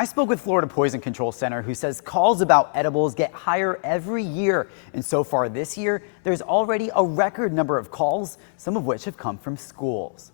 I spoke with Florida Poison Control Center, who says calls about edibles get higher every year. And so far this year, there's already a record number of calls, some of which have come from schools.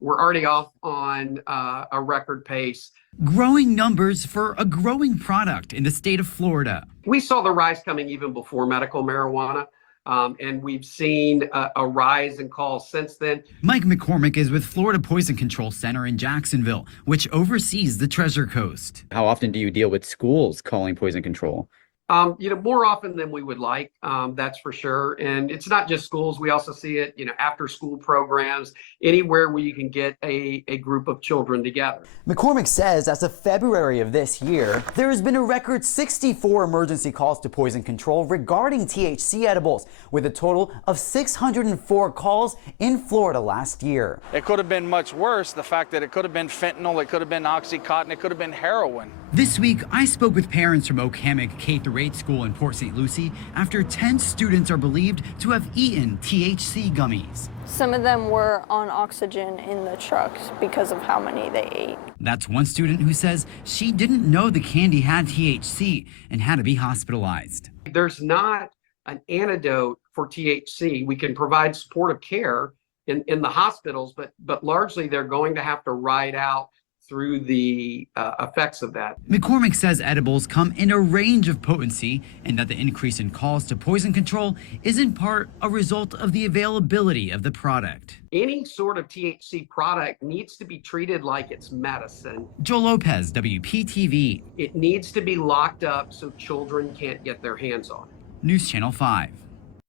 We're already off on a record pace. Growing numbers for a growing product in the state of Florida. We saw the rise coming even before medical marijuana. And we've seen a rise in calls since then. Mike McCormick is with Florida Poison Control Center in Jacksonville, which oversees the Treasure Coast. How often do you deal with schools calling poison control? More often than we would like, that's for sure. And it's not just schools. We also see it, after school programs, anywhere where you can get a group of children together. McCormick says as of February of this year, there has been a record 64 emergency calls to poison control regarding THC edibles, with a total of 604 calls in Florida last year. It could have been much worse. The fact that it could have been fentanyl, it could have been Oxycontin, it could have been heroin. This week, I spoke with parents from Oak Hammock K-8 school in Port St. Lucie after 10 students are believed to have eaten THC gummies. Some of them were on oxygen in the trucks because of how many they ate. That's one student who says she didn't know the candy had THC and had to be hospitalized. There's not an antidote for THC. We can provide supportive care in the hospitals, but largely they're going to have to ride out through the effects of that. McCormick says edibles come in a range of potency and that the increase in calls to poison control is in part a result of the availability of the product. Any sort of THC product needs to be treated like it's medicine. Joel Lopez, WPTV. It needs to be locked up so children can't get their hands on it. News Channel 5.